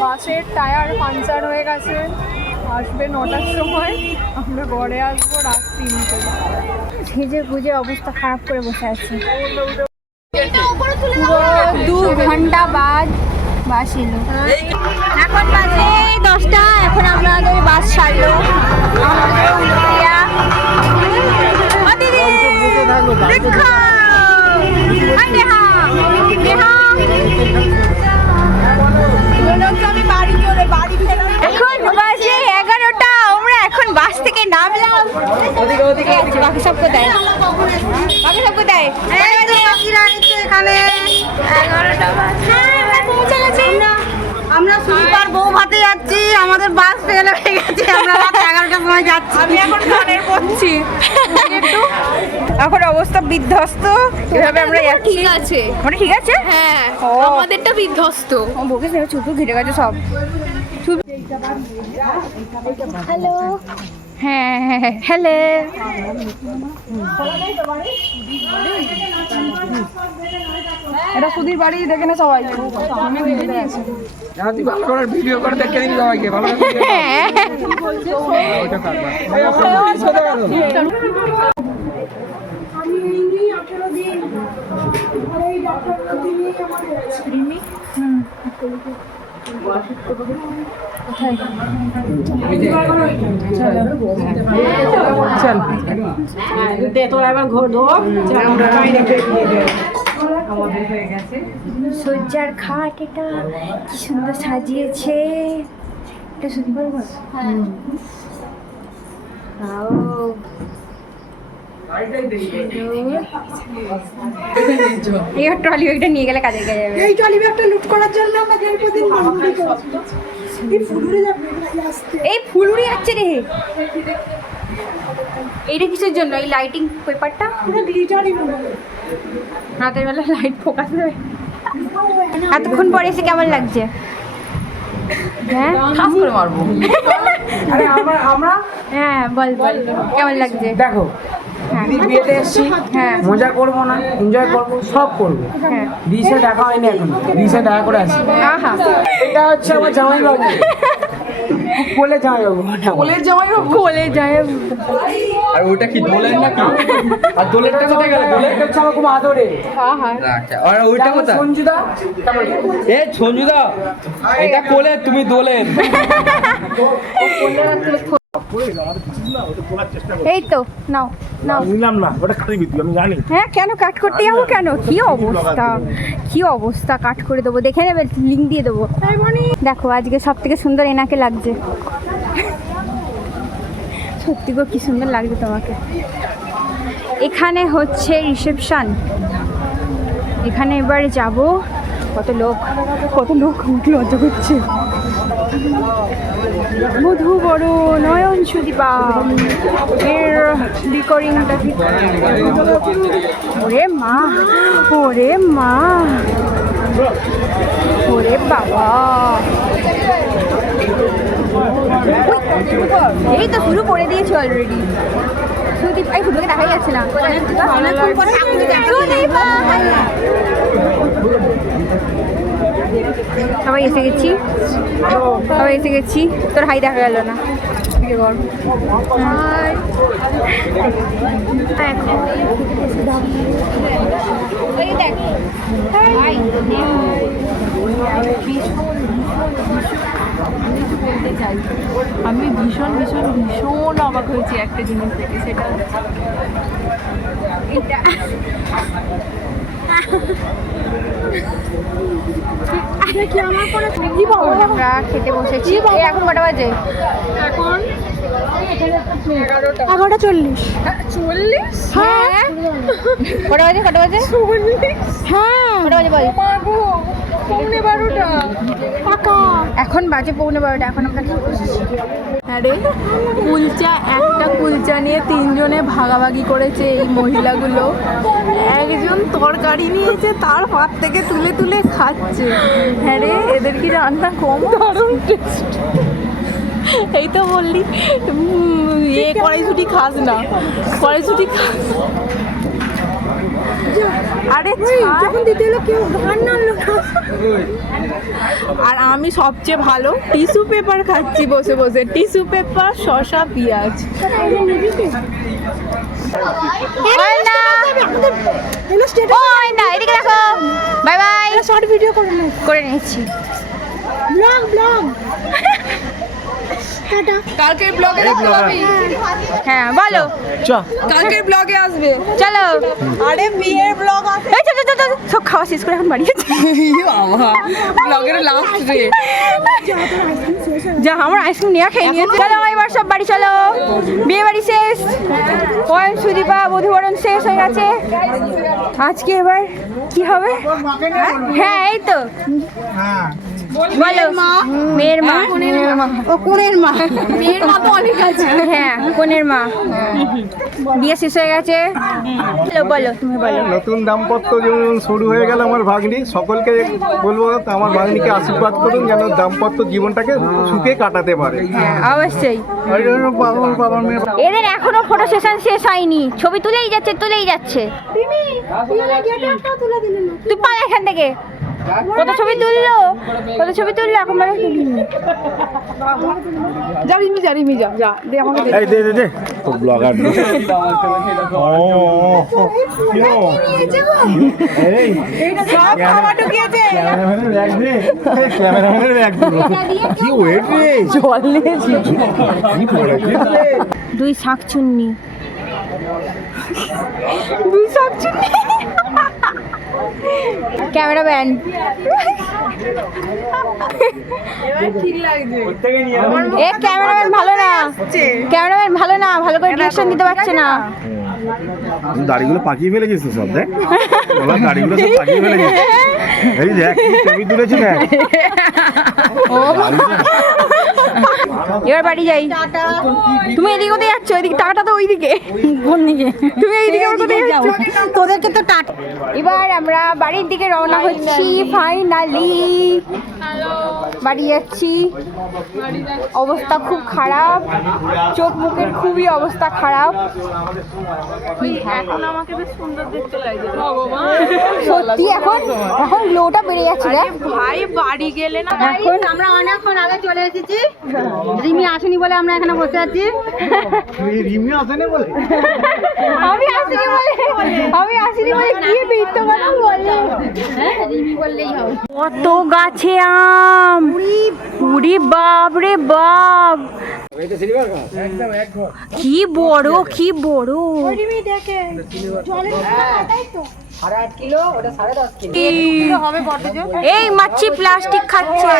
বাসের tyre puncture হয়ে গেছে, আসবে 9টার সময়, আমরা ঘরে আসবো রাত 3টে। সেজে গুজে অবস্থা খারাপ করে বসে আছি। 2 ঘন্টা বাদ বাস এলো। এখন বাজে 10টা, এখন আমাদের বাস ছাড়লো। এখন বাজে 11টা, আমরা এখন বাস থেকে নামলাম। বাকি সব কোথায়? বাকি সব কোথায়? এখানে 11টা বাজে। পৌঁছে গেছি আমরা। সুপার বউ ভাতে যাচ্ছি, আমাদের বাস ফেল হয়ে গেছে, আমরা রাত 11টার সময় যাচ্ছি। আমি এখন গানের পড়ছি, এখন অবস্থা বিধ্বস্ত, এভাবে আমরা যাচ্ছি। ঠিক আছে, মানে ঠিক আছে, হ্যাঁ আমাদেরটা বিধ্বস্ত। বউকে চুপ ঘিরে গেছে সব। হ্যালো, হ্যাঁ হ্যালো। এটা সুধীর বাড়ি, দেখে না সবাই। আমি দেখে নিয়েছি। তুই ভালো করে ভিডিও করে দেখে দিবি সবাইকে, ভালো সজ্জার খাট, এটা কি সুন্দর সাজিয়েছে। এটা শুনতে পারবো? এই ট্রলি ব্যাগটা নিয়ে গেলে কাজে যাবে। এই ট্রলি ব্যাগটা লুট করার জন্য আমাদের প্রতিদিন মারামারি করছে। এই ফুলুরে যাবে আসতে। এই ফুলুরি যাচ্ছে রে। এইটা কিসের জন্য? এই লাইটিং পেপারটা পুরো গ্লিটারই মনে হয়। রাতের বেলা লাইট ফোকাস দেবে। এতক্ষণ পরে এসে কেমন লাগছে? হ্যাঁ, খাস করে মারবো। আরে আমরা হ্যাঁ বল কেমন লাগছে? দেখো দিদির বিয়েতে এসেছি, হ্যাঁ মজা করবো না, এনজয় করবো, সব করবো। হ্যাঁ। দিশে দেখা হয়নি এখন, দিশে দেখা করে আসি। আহা, এটা হচ্ছে আমার জামাইবাবু, কোলে জামাইবাবু, কোলের জামাই বাবু। কোলে যায়। আর ওটা কি দোলের নাকি? আর দোলেরটা কোথায় গেল? দোলের এটা হচ্ছে আমার খুব আদরে। আহা, আচ্ছা, আর ওইটা কোথায়? সঞ্জুদা, এ সঞ্জুদা, এটা কোলে, তুমি দোলের। এই তো নাও নাও। নিলাম না, ওটা কাটি তুই, আমি জানি। হ্যাঁ কেন কাট করতে যাবো কেন? কি অবস্থা, কি অবস্থা, কাট করে দেবো, দেখে নেবে, লিঙ্ক দিয়ে দেবো। দেখো আজকে সব থেকে সুন্দর এনাকে লাগছে। সত্যি গো কি সুন্দর লাগছে তোমাকে। এখানে হচ্ছে রিসেপশন, এখানে এবার যাব। কত লোক লজ্জা করছে। মধু বড় নয়ন সুদীপা এর রিকর্ডিংটা কি? ওরে মা, ওরে মা, ওরে বাবা, এই তো শুরু করে দিয়েছি অলরেডি। সুদীপ, এই ফুটবলকে দেখাই যাচ্ছে না। সুদীপা, সবাই এসে গেছি, সবাই এসে গেছি। তোর হাই দেখা গেল না। আমি ভীষণ ভীষণ ভীষণ অবাক হয়েছি একটা জিনিস থেকে, সেটা এটা আমরা খেতে বসেছি। এখন কটা বাজে? এখন 11:40। 40। হ্যাঁ কটা বাজে? কটা বাজে? 40। হ্যাঁ কটা বাজে বল? মাগো, 11:15। কাকা এখন বাজে 11:15। এখন আমরা খেতে বসেছি। আরে কুলচা, একটা কুলচা নিয়ে 3 জনে ভাগাভাগি করেছে এই মহিলাগুলো। একজন তরকারি নিয়েছে, তার হাত থেকে তুলে তুলে খাচ্ছে। হ্যাঁ রে, এদের কি রান্না কম? দারুণ টেস্ট। এই তো বললি কড়াইশুঁটি খাস না, কড়াইশুঁটি খাস। আরে যখন দিতে এলো কেউ গান নাড়লো না। আর আমি সবচেয়ে ভালো টিস্যু পেপার খাচ্ছি বসে বসে, টিস্যু পেপার, শসা, পেঁয়াজ। ওই না এলো স্টেটাস ওই না, এদিকে দেখো। Bye bye. শর্ট ভিডিও করে নিচ্ছি। Blog tata. কালকের ব্লগে দেখতে পাবি। হ্যাঁ বলো। কালকের ব্লগে আসবে। চলো। আরে বিয়ের ব্লগ আছে। এই চল চল চল, সব খাওয়া শেষ করে এখন বাড়ি যাচ্ছি। ব্লগের লাস্ট ডে। যা আমার আইসক্রিম নিয়ে খেয়ে নিয়েছে। চলো এবার সব বাড়ি চলো, বিয়ে বাড়ি শেষ, পয়ন সুদীপা বধূবরণ শেষ হয়ে গেছে। আজকে এবার কি হবে? হ্যাঁ এই তো বলো। মেয়ের মা, ও কোনের মা, মেয়ের মা তো অনেক আছে। হ্যাঁ কোনের মা। বিয়ে শেষ হয়ে গেছে। বলো বলো, তুমি বলো। নতুন দাম্পত্য যেমন শুরু হয়ে গেল আমার ভাগ্নি, সকলকে বলবো আমার ভাগ্নিকে আশীর্বাদ করুন যেন দাম্পত্য জীবনটাকে সুখে কাটাতে পারে। হ্যাঁ অবশ্যই। বাবার মেয়ে এদের এখনো ফটো সেশন শেষ হয়নি, ছবি তুলেই যাচ্ছে তুলেই যাচ্ছে। তুই পালা এখান থেকে। কত ছবি তুললো, কত ছবি তুললো, এখন মানে তুলিনি। যা রিমি যা যা দে আমাকে দে। এই দে তো ব্লগার সব খাওয়া ঢুকিয়েছে। ক্যামেরাম্যানের ব্যাগ কি ওয়েট রে, জল নিয়েছি। কি পড়েছে দুই শাঁকচুন্নি, ক্যামেরাম্যান। ঠিক লাগছে। এ ক্যামেরাম্যান ভালো না, ক্যামেরাম্যান ভালো না, ভালো করে ডিরেকশন দিতে পারছে না। দাড়িগুলো পাকিয়ে ফেলেছিস তো সব, দেখ দাড়িগুলো সব পাকিয়ে ফেলেছিস। এই দেখ কি ছবি তুলেছি দেখ। এবার বাড়ি যাই। তুমি এদিকে কোথায় যাচ্ছ? এদিকে টাটা তো ওইদিকে। কোন দিকে? তুমি এইদিকে ওর কোথায় যাচ্ছ? তোদেরকে তো টাটা। এবার আমরা বাড়ির দিকে রওনা হচ্ছি ফাইনালি। বাড়ি যাচ্ছি। অবস্থা খুব খারাপ, চোখ মুখের খুবই অবস্থা খারাপ। এখন আমাকে বেশ সুন্দর দেখতে লাগছে। ভগবান সত্যি এখন এখন গ্লোটা বেড়ে যাচ্ছে রে ভাই, বাড়ি গেলে না এখন। আমরা অনেকক্ষণ আগে চলে এসেছি, রিমি আসেনি বলে আমরা এখানে বসে আছি। রিমি আসেনি বলে আমি আসিনি বলে কি মিথ্যা কথা বলে। রিমি বললেই হবে। কত গাছে আম, উড়ি বাপ রে বাপ, কি বড় কি বড়। এই মাছি প্লাস্টিক খাচ্ছে।